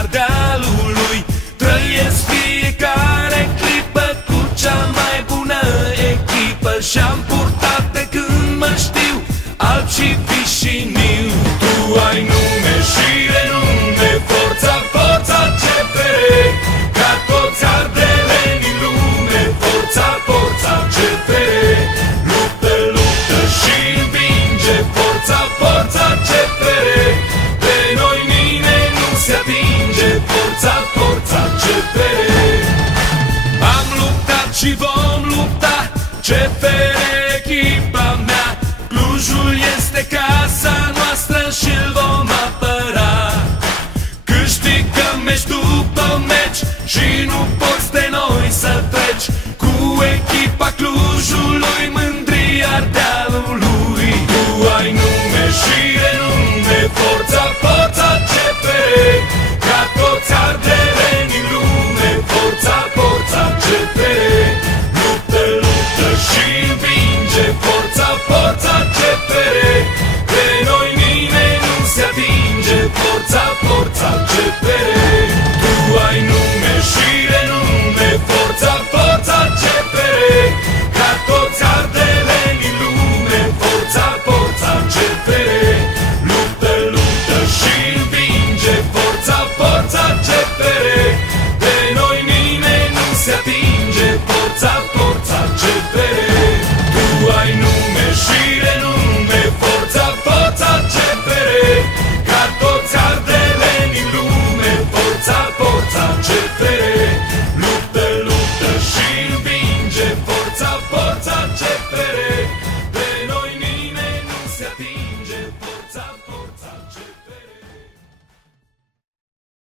Ardealului. Trăiesc fiecare clipă cu cea mai bună echipă și-am purtat de când mă știu alb și vișiniu. Tu ai nume și renume, forța, forța CFR, ca toți ardeleni din lume. Forța, forța CFR, luptă, luptă și învinge. Forța, forța CFR, pe noi nimeni nu se atinge. Forța, forța CFR. Am luptat și vom lupta, CFR